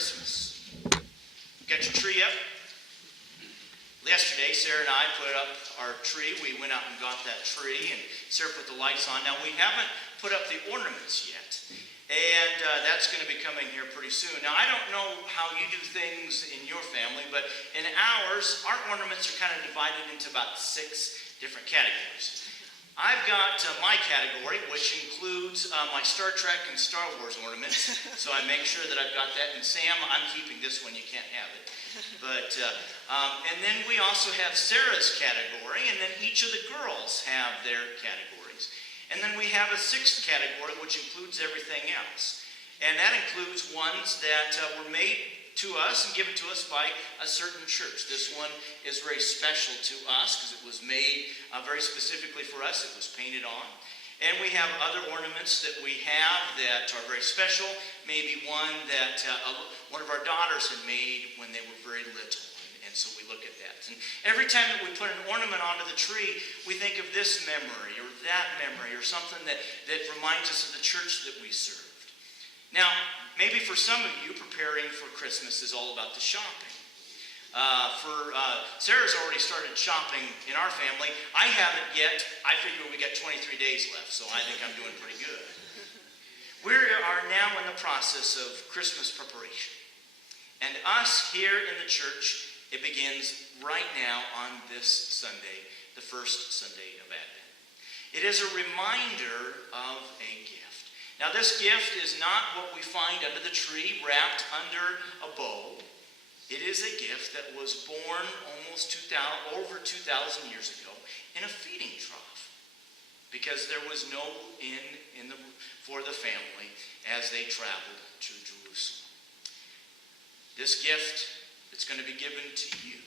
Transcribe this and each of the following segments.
Christmas. Got your tree up? Yesterday, Sarah and I put up our tree. We went out and got that tree, and Sarah put the lights on. Now, we haven't put up the ornaments yet, and that's going to be coming here pretty soon. Now, I don't know how you do things in your family, but in ours, our ornaments are kind of divided into about 6 different categories. I've got my category, which includes my Star Trek and Star Wars ornaments, so I make sure that I've got that. And Sam, I'm keeping this one. You can't have it. But and then we also have Sarah's category, and then each of the girls have their categories. And then we have a 6th category, which includes everything else. And that includes ones that were made to us and given to us by a certain church. This one is very special to us because it was made very specifically for us. It was painted on. And we have other ornaments that we have that are very special. Maybe one that one of our daughters had made when they were very little. And so we look at that. And every time that we put an ornament onto the tree, we think of this memory or that memory or something that reminds us of the church that we served. Now, maybe for some of you, preparing for Christmas is all about the shopping. Sarah's already started shopping in our family. I haven't yet. I figure we got 23 days left, so I think I'm doing pretty good. We are now in the process of Christmas preparation. And us here in the church, it begins right now on this Sunday, the first Sunday of Advent. It is a reminder of a gift. Now, this gift is not what we find under the tree wrapped under a bow. It is a gift that was born over 2,000 years ago in a feeding trough because there was no inn for the family as they traveled to Jerusalem. This gift that's going to be given to you,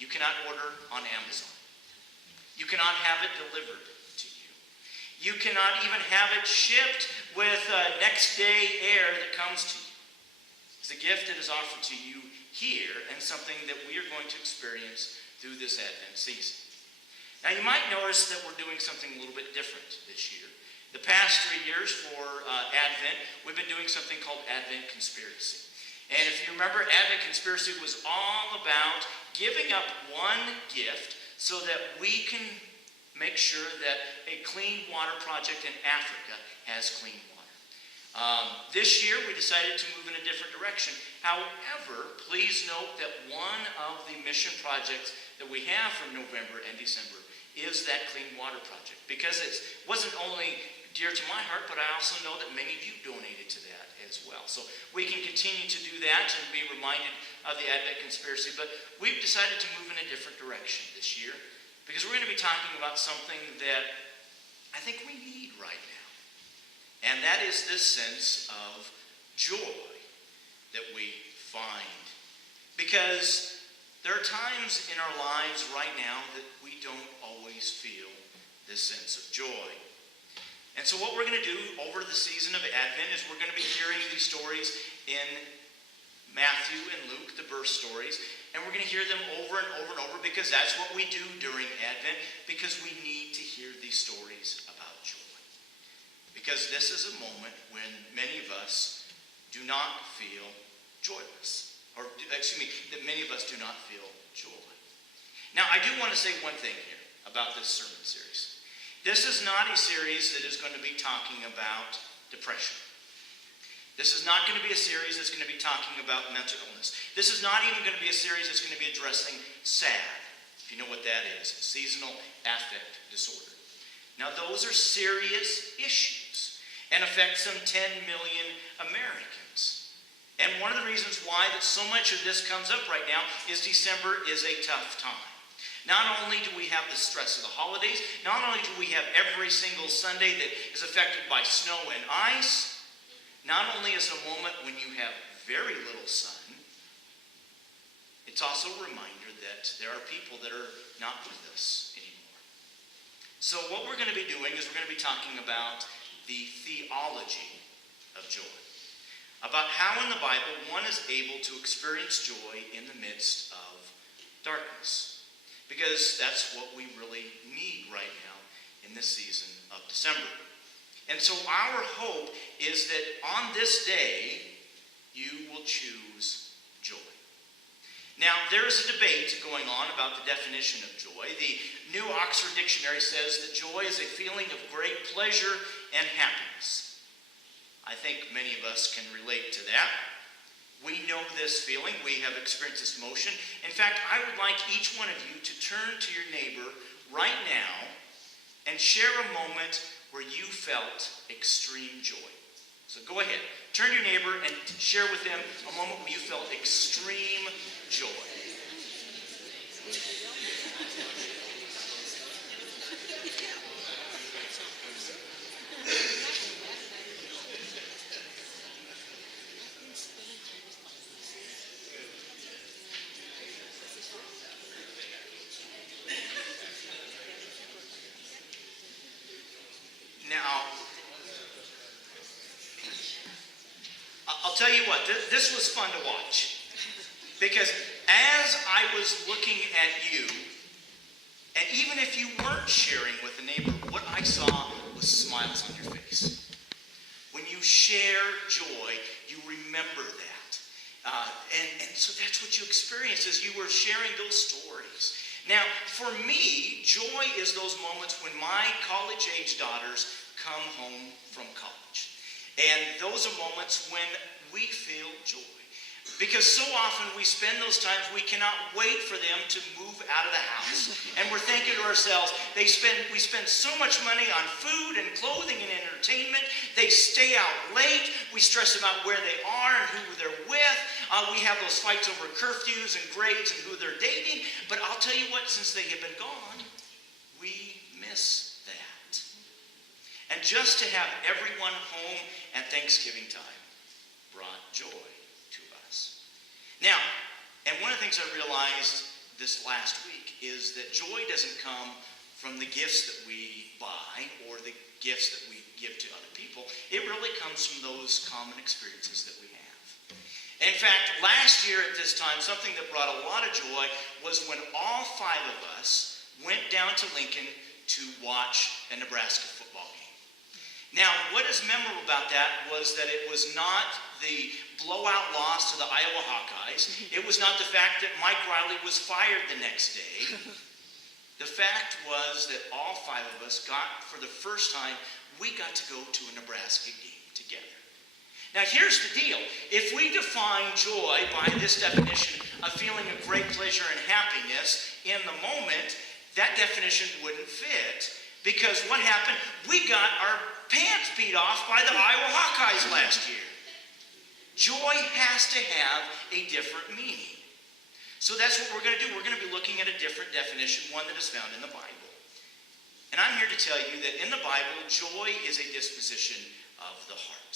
you cannot order on Amazon. You cannot have it delivered to you. You cannot even have it shipped with next day air that comes to you. It's a gift that is offered to you here and something that we are going to experience through this Advent season. Now, you might notice that we're doing something a little bit different this year. The past 3 years for Advent, we've been doing something called Advent Conspiracy. And if you remember, Advent Conspiracy was all about giving up one gift so that we can make sure that a clean water project in Africa has clean water. This year, we decided to move in a different direction. However, please note that one of the mission projects that we have from November and December is that clean water project. Because it wasn't only dear to my heart, but I also know that many of you donated to that as well. So we can continue to do that and be reminded of the Advent Conspiracy. But we've decided to move in a different direction this year because we're going to be talking about something that I think we need right now. And that is this sense of joy that we find. Because there are times in our lives right now that we don't always feel this sense of joy. And so what we're going to do over the season of Advent is we're going to be hearing these stories in Matthew and Luke, the birth stories, and we're going to hear them over and over and over because that's what we do during Advent, because we need to hear these stories about joy. Because this is a moment when many of us do not feel joyless. That many of us do not feel joy. Now, I do want to say one thing here about this sermon series. This is not a series that is going to be talking about depression. This is not going to be a series that's going to be talking about mental illness. This is not even going to be a series that's going to be addressing SAD, if you know what that is, seasonal affect disorder. Now, those are serious issues and affect some 10 million Americans. And one of the reasons why that so much of this comes up right now is December is a tough time. Not only do we have the stress of the holidays, not only do we have every single Sunday that is affected by snow and ice, not only is it a moment when you have very little sun, it's also a reminder that there are people that are not with us anymore. So what we're going to be doing is we're going to be talking about the theology of joy. About how in the Bible one is able to experience joy in the midst of darkness. Because that's what we really need right now in this season of December. And so our hope is that on this day, you will choose joy. Now, there is a debate going on about the definition of joy. The New Oxford Dictionary says that joy is a feeling of great pleasure and happiness. I think many of us can relate to that. We know this feeling. We have experienced this emotion. In fact, I would like each one of you to turn to your neighbor right now and share a moment where you felt extreme joy. So go ahead. Turn to your neighbor and share with them a moment where you felt extreme joy. Now, I'll tell you what, this was fun to watch. Because as I was looking at you, and even if you weren't sharing with a neighbor, what I saw was smiles on your face. When you share joy, you remember that. And so that's what you experienced as you were sharing those stories. Now, for me, joy is those moments when my college-age daughters come home from college. And those are moments when we feel joy. Because so often we spend those times, we cannot wait for them to move out of the house. And we're thinking to ourselves, we spend so much money on food and clothing and entertainment. They stay out late. We stress about where they are and who they're with. We have those fights over curfews and grades and who they're dating. But I'll tell you what, since they have been gone, we miss that. And just to have everyone home at Thanksgiving time brought joy. Now, and one of the things I realized this last week is that joy doesn't come from the gifts that we buy or the gifts that we give to other people. It really comes from those common experiences that we have. In fact, last year at this time, something that brought a lot of joy was when all 5 of us went down to Lincoln to watch a Nebraska football game. Now, what is memorable about that was that it was not the blowout loss to the Iowa Hawkeyes. It was not the fact that Mike Riley was fired the next day. The fact was that all 5 of us got, for the first time, we got to go to a Nebraska game together. Now, here's the deal. If we define joy by this definition, a feeling of great pleasure and happiness in the moment, that definition wouldn't fit. Because what happened? We got our pants beat off by the Iowa Hawkeyes last year. Joy has to have a different meaning. So that's what we're going to do. We're going to be looking at a different definition, one that is found in the Bible. And I'm here to tell you that in the Bible, joy is a disposition of the heart,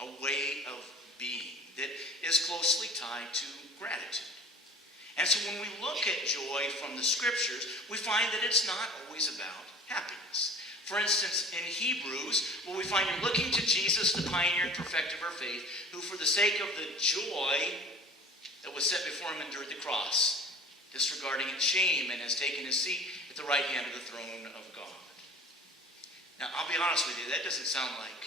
a way of being that is closely tied to gratitude. And so when we look at joy from the scriptures, we find that it's not always about happiness. For instance, in Hebrews, where we find you're looking to Jesus, the pioneer and perfecter of our faith, who for the sake of the joy that was set before him endured the cross, disregarding its shame, and has taken his seat at the right hand of the throne of God. Now, I'll be honest with you, that doesn't sound like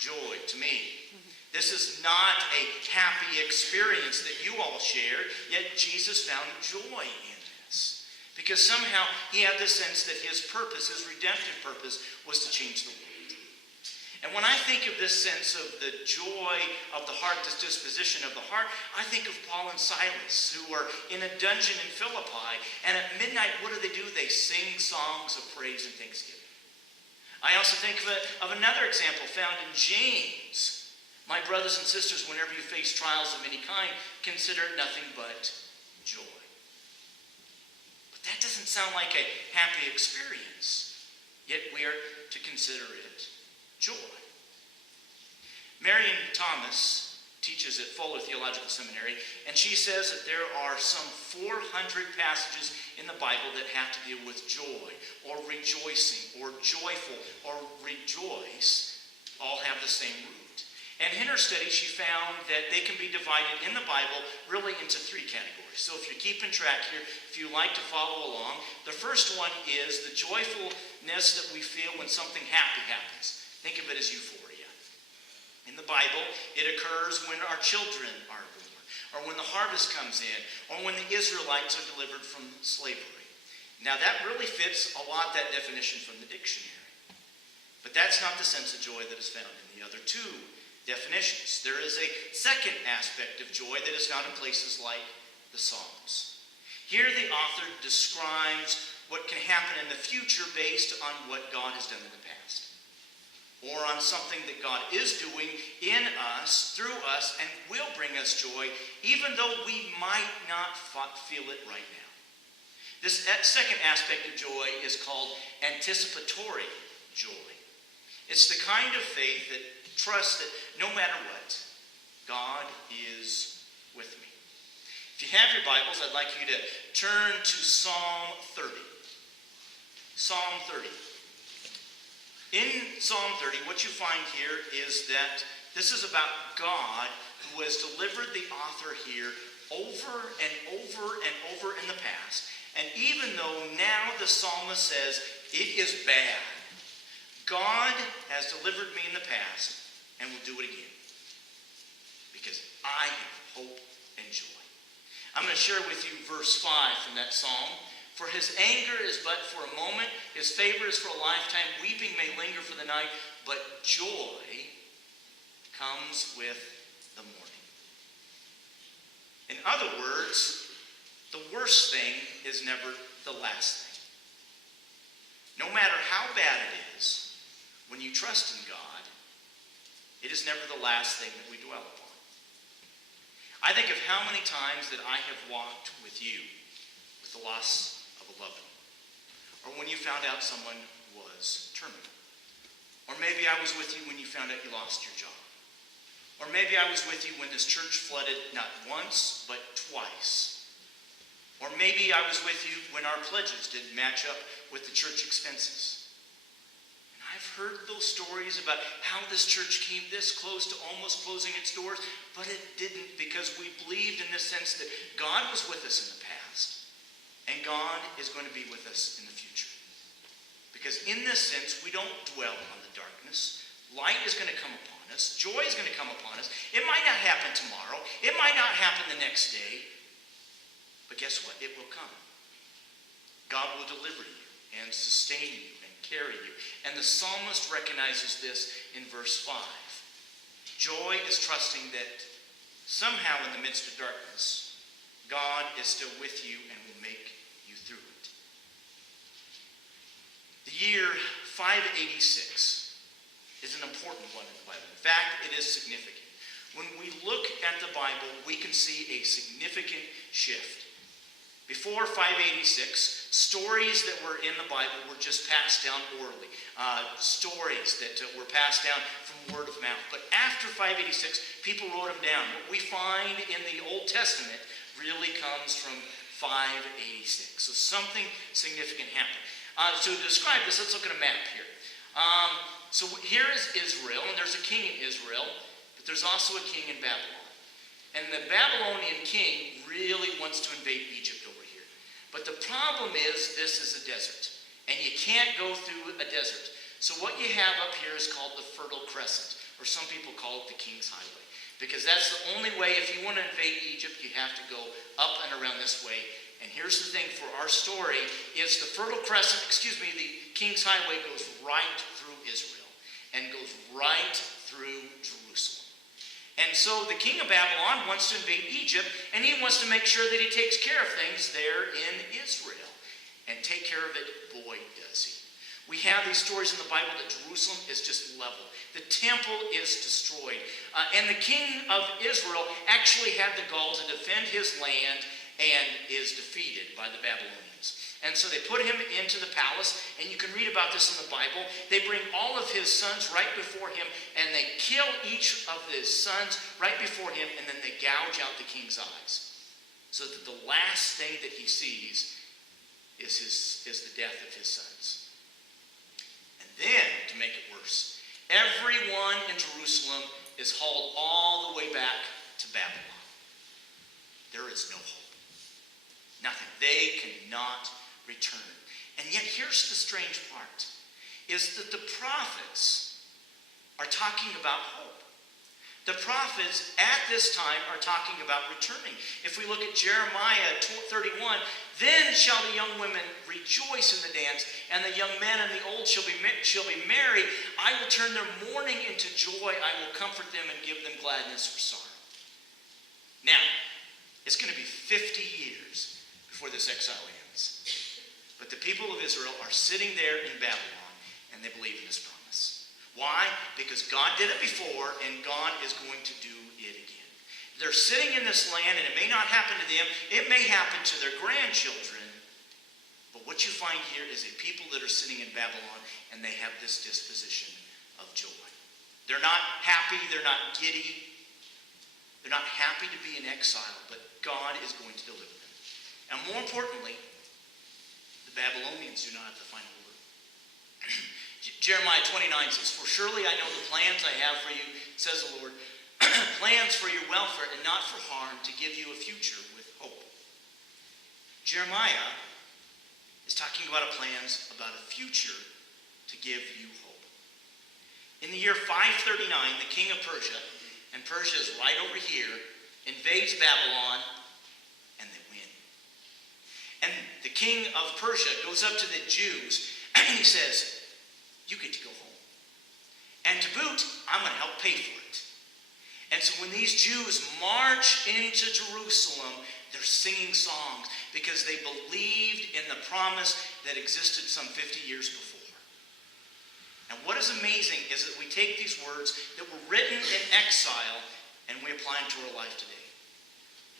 joy to me. This is not a happy experience that you all shared, yet Jesus found joy in this. Because somehow he had the sense that his purpose, his redemptive purpose, was to change the world. And when I think of this sense of the joy of the heart, this disposition of the heart, I think of Paul and Silas, who are in a dungeon in Philippi, and at midnight, what do? They sing songs of praise and thanksgiving. I also think of another example found in James. My brothers and sisters, whenever you face trials of any kind, consider it nothing but joy. That doesn't sound like a happy experience, yet we are to consider it joy. Marion Thomas teaches at Fuller Theological Seminary, and she says that there are some 400 passages in the Bible that have to deal with joy, or rejoicing, or joyful, or rejoice, all have the same root. And in her study, she found that they can be divided in the Bible really into 3 categories. So if you're keeping track here, if you like to follow along, the first one is the joyfulness that we feel when something happy happens. Think of it as euphoria. In the Bible, it occurs when our children are born, or when the harvest comes in, or when the Israelites are delivered from slavery. Now that really fits a lot, that definition from the dictionary. But that's not the sense of joy that is found in the other two definitions. There is a second aspect of joy that is found in places like the Psalms. Here the author describes what can happen in the future based on what God has done in the past, or on something that God is doing in us, through us, and will bring us joy, even though we might not feel it right now. This second aspect of joy is called anticipatory joy. It's the kind of faith that trusts that no matter what, God is with me. If you have your Bibles, I'd like you to turn to Psalm 30. Psalm 30. In Psalm 30, what you find here is that this is about God who has delivered the author here over and over and over in the past. And even though now the psalmist says, it is bad, God has delivered me in the past and will do it again. Because I have hope and joy. I'm going to share with you verse 5 from that psalm. For his anger is but for a moment, his favor is for a lifetime. Weeping may linger for the night, but joy comes with the morning. In other words, the worst thing is never the last thing. No matter how bad it is, when you trust in God, it is never the last thing that we dwell upon. I think of how many times that I have walked with you with the loss of a loved one, or when you found out someone was terminal, or maybe I was with you when you found out you lost your job, or maybe I was with you when this church flooded not once but twice, or maybe I was with you when our pledges didn't match up with the church expenses. I've heard those stories about how this church came this close to almost closing its doors, but it didn't, because we believed in the sense that God was with us in the past, and God is going to be with us in the future. Because in this sense, we don't dwell on the darkness. Light is going to come upon us. Joy is going to come upon us. It might not happen tomorrow. It might not happen the next day. But guess what? It will come. God will deliver you and sustain you and carry you. And the psalmist recognizes this in verse 5. Joy is trusting that somehow in the midst of darkness, God is still with you and will make you through it. The year 586 is an important one in the Bible. In fact, it is significant. When we look at the Bible, we can see a significant shift. Before 586, stories that were in the Bible were just passed down orally. Stories that were passed down from word of mouth. But after 586, people wrote them down. What we find in the Old Testament really comes from 586. So something significant happened. So to describe this, let's look at a map here. So here is Israel, and there's a king in Israel, but there's also a king in Babylon. And the Babylonian king really wants to invade Egypt over here. But the problem is, this is a desert. And you can't go through a desert. So what you have up here is called the Fertile Crescent. Or some people call it the King's Highway. Because that's the only way, if you want to invade Egypt, you have to go up and around this way. And here's the thing for our story, is the Fertile Crescent, the King's Highway goes right through Israel. And goes right through Jerusalem. And so the king of Babylon wants to invade Egypt, and he wants to make sure that he takes care of things there in Israel. And take care of it, boy, does he. We have these stories in the Bible that Jerusalem is just leveled. The temple is destroyed. And the king of Israel actually had the gall to defend his land and is defeated by the Babylonians. And so they put him into the palace, and you can read about this in the Bible. They bring all of his sons right before him, and they kill each of his sons right before him, and then they gouge out the king's eyes. So that the last thing that he sees is the death of his sons. And then, to make it worse, everyone in Jerusalem is hauled all the way back to Babylon. There is no hope. Nothing. They cannot return. And yet here's the strange part, is that the prophets are talking about hope. The prophets at this time are talking about returning. If we look at Jeremiah 31, then shall the young women rejoice in the dance, and the young men and the old shall be merry. I will turn their mourning into joy. I will comfort them and give them gladness for sorrow. Now, it's going to be 50 years before this exile ends. But the people of Israel are sitting there in Babylon, and they believe in this promise. Why? Because God did it before, and God is going to do it again. They're sitting in this land, and it may not happen to them. It may happen to their grandchildren. But what you find here is a people that are sitting in Babylon, and they have this disposition of joy. They're not happy. They're not giddy. They're not happy to be in exile, but God is going to deliver them. And more importantly, the Babylonians do not have the final word. Jeremiah 29 says, "For surely I know the plans I have for you, says the Lord, plans for your welfare and not for harm, to give you a future with hope." Jeremiah is talking about plans about a future to give you hope. In the year 539, the king of Persia, and Persia is right over here, invades Babylon, and they win. And the king of Persia goes up to the Jews, and he says, "You get to go home. And to boot, I'm going to help pay for it." And so when these Jews march into Jerusalem, they're singing songs because they believed in the promise that existed some 50 years before. And what is amazing is that we take these words that were written in exile and we apply them to our life today.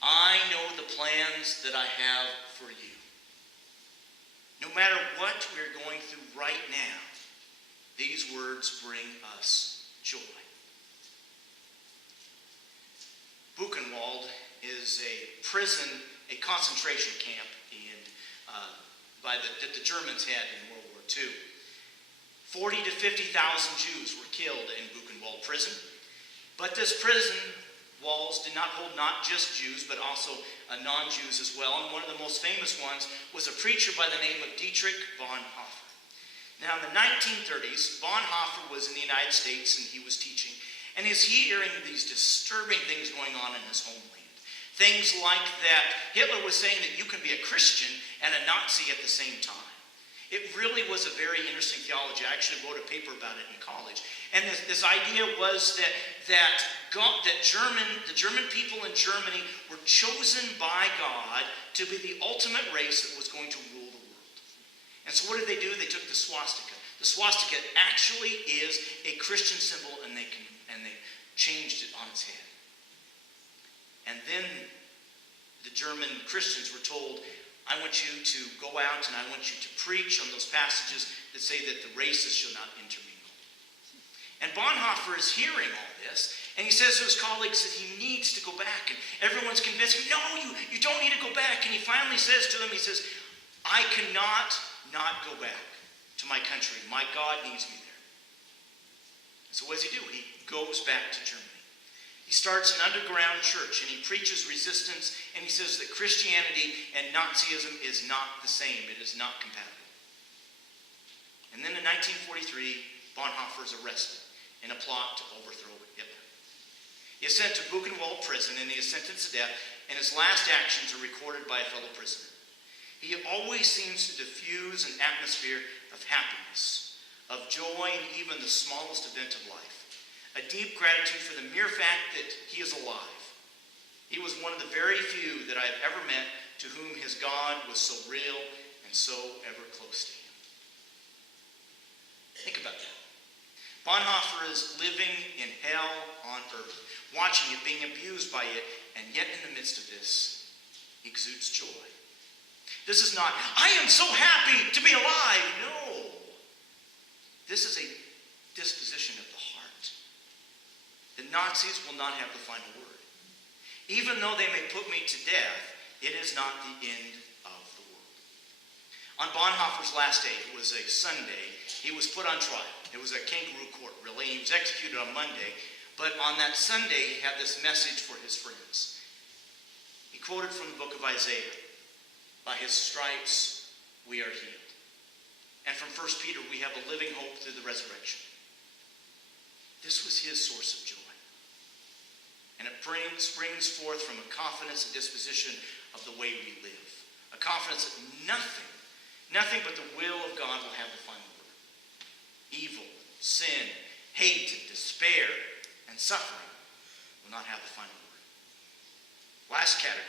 I know the plans that I have for you. No matter what we're going through right now, these words bring us joy. Buchenwald is a prison, a concentration camp that the Germans had in World War II. 40 to 50,000 Jews were killed in Buchenwald prison. But this prison walls did not hold not just Jews, but also non-Jews as well. And one of the most famous ones was a preacher by the name of Dietrich Bonhoeffer. Now, in the 1930s, Bonhoeffer was in the United States and he was teaching. And he's hearing these disturbing things going on in his homeland. Things like that Hitler was saying that you can be a Christian and a Nazi at the same time. It really was a very interesting theology. I actually wrote a paper about it in college. And this idea was that the German people in Germany were chosen by God to be the ultimate race that was going to rule the world. And so what did they do? They took the swastika. The swastika actually is a Christian symbol, and they changed it on its head. And then the German Christians were told, I want you to go out and I want you to preach on those passages that say that the races shall not intermingle. And Bonhoeffer is hearing all this, and he says to his colleagues that he needs to go back. And everyone's convinced him, no, you don't need to go back. And he finally says to them, he says, I cannot not go back to my country. My God needs me there. And so what does he do? He goes back to Germany. He starts an underground church, and he preaches resistance, and he says that Christianity and Nazism is not the same. It is not compatible. And then in 1943, Bonhoeffer is arrested in a plot to overthrow Hitler. He is sent to Buchenwald prison, and he is sentenced to death, and his last actions are recorded by a fellow prisoner. He always seems to diffuse an atmosphere of happiness, of joy in even the smallest event of life. A deep gratitude for the mere fact that he is alive. He was one of the very few that I have ever met to whom his God was so real and so ever close to him. Think about that. Bonhoeffer is living in hell on earth, watching it, being abused by it, and yet in the midst of this, he exudes joy. This is not, I am so happy to be alive. No. This is a disposition of the heart. The Nazis will not have the final word. Even though they may put me to death, it is not the end of the world. On Bonhoeffer's last day, it was a Sunday, he was put on trial. It was a kangaroo court, really. He was executed on Monday. But on that Sunday, he had this message for his friends. He quoted from the book of Isaiah, by his stripes we are healed. And from 1 Peter, we have a living hope through the resurrection. This was his source of joy. springs forth from a confidence and disposition of the way we live. A confidence that nothing but the will of God will have the final word. Evil, sin, hate, and despair, and suffering will not have the final word. Last category.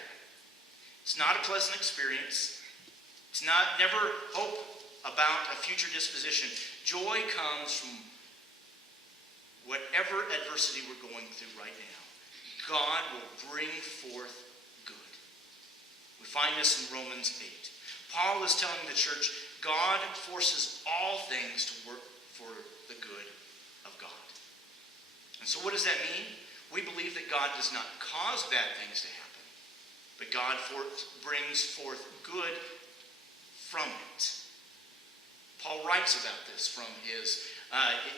It's not a pleasant experience. It's never hope about a future disposition. Joy comes from whatever adversity we're going through right now. God will bring forth good. We find this in Romans 8. Paul is telling the church, God forces all things to work for the good of God. And so what does that mean? We believe that God does not cause bad things to happen, but God brings forth good from it. Paul writes about this from his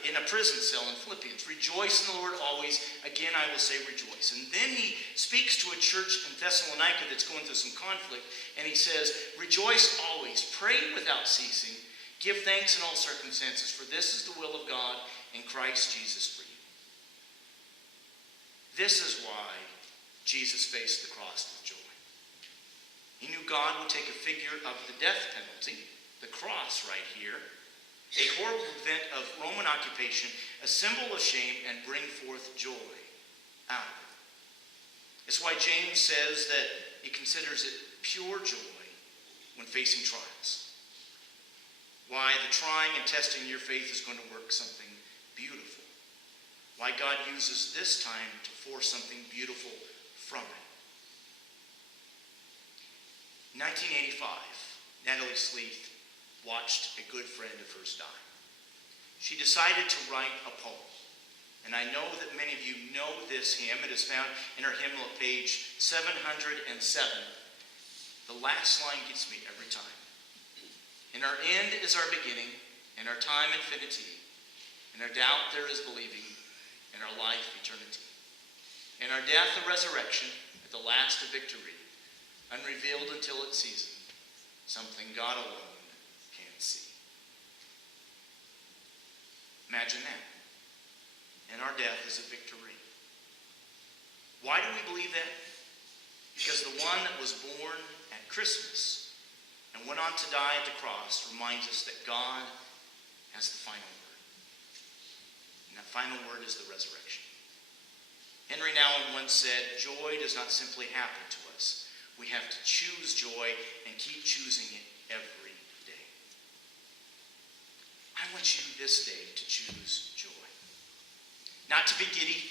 in a prison cell in Philippians. Rejoice in the Lord always. Again, I will say rejoice. And then he speaks to a church in Thessalonica that's going through some conflict, and he says, rejoice always, pray without ceasing, give thanks in all circumstances, for this is the will of God in Christ Jesus for you. This is why Jesus faced the cross with joy. He knew God would take a figure of the death penalty, the cross right here, a horrible event of Roman occupation, a symbol of shame, and bring forth joy out of it. It's why James says that he considers it pure joy when facing trials. Why the trying and testing your faith is going to work something beautiful. Why God uses this time to force something beautiful from it. In 1985, Natalie Sleeth watched a good friend of hers die. She decided to write a poem. And I know that many of you know this hymn. It is found in her hymnal at page 707. The last line gets me every time. In our end is our beginning, in our time infinity. In our doubt there is believing, in our life eternity. In our death a resurrection, at the last a victory, unrevealed until its season, something God alone can see. Imagine that. And our death is a victory. Why do we believe that? Because the one that was born at Christmas and went on to die at the cross reminds us that God has the final word. And that final word is the resurrection. Henry Nouwen once said, joy does not simply happen to us. We have to choose joy and keep choosing it every day. I want you this day to choose joy. Not to be giddy,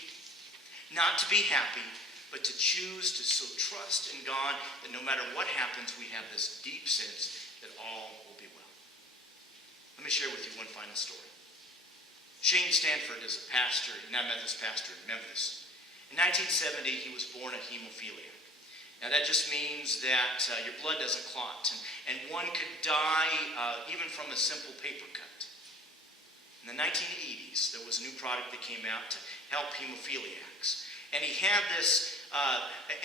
not to be happy, but to choose to so trust in God that no matter what happens, we have this deep sense that all will be well. Let me share with you one final story. Shane Stanford is a pastor, a Methodist pastor in Memphis. In 1970, he was born a hemophiliac. Now that just means that your blood doesn't clot, and one could die even from a simple paper cut. In the 1980s, there was a new product that came out to help hemophiliacs. And he had this,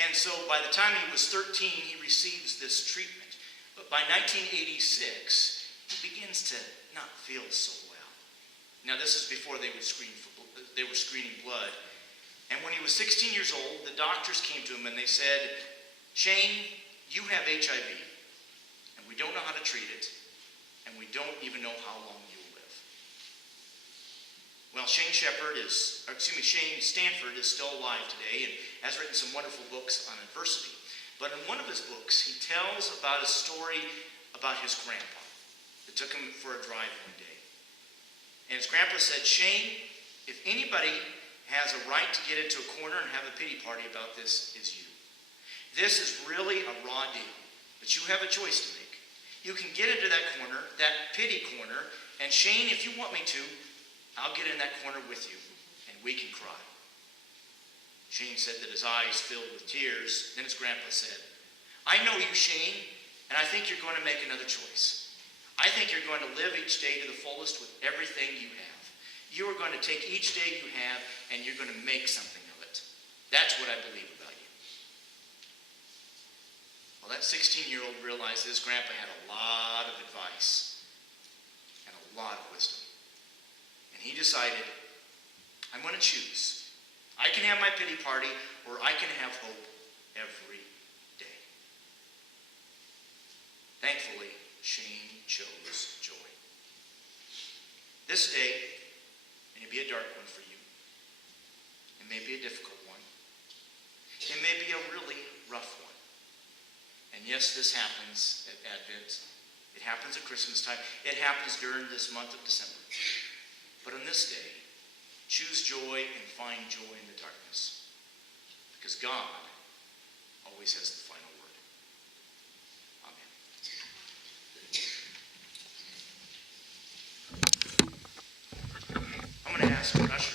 and so by the time he was 13, he receives this treatment. But by 1986, he begins to not feel so well. Now this is before they were screening blood. And when he was 16 years old, the doctors came to him and they said, Shane, you have HIV, and we don't know how to treat it, and we don't even know how long you'll live. Well, Shane Stanford is still alive today and has written some wonderful books on adversity. But in one of his books, he tells about a story about his grandpa that took him for a drive one day. And his grandpa said, Shane, if anybody has a right to get into a corner and have a pity party about this, is you. This is really a raw deal, but you have a choice to make. You can get into that corner, that pity corner, and Shane, if you want me to, I'll get in that corner with you, and we can cry. Shane said that his eyes filled with tears. Then his grandpa said, I know you, Shane, and I think you're going to make another choice. I think you're going to live each day to the fullest with everything you have. You are going to take each day you have, and you're going to make something of it. That's what I believe about you. Well, that 16-year-old realized his grandpa had a lot of advice and a lot of wisdom. And he decided, I'm going to choose I can have my pity party, or I can have hope every day. Thankfully, Shane chose joy. This day may be a dark one for you. It may be a difficult one. It may be a really rough one. And yes, this happens at Advent. It happens at Christmas time. It happens during this month of December. But on this day, choose joy and find joy in the darkness. Because God always has the final word. Amen. I'm going to ask our usher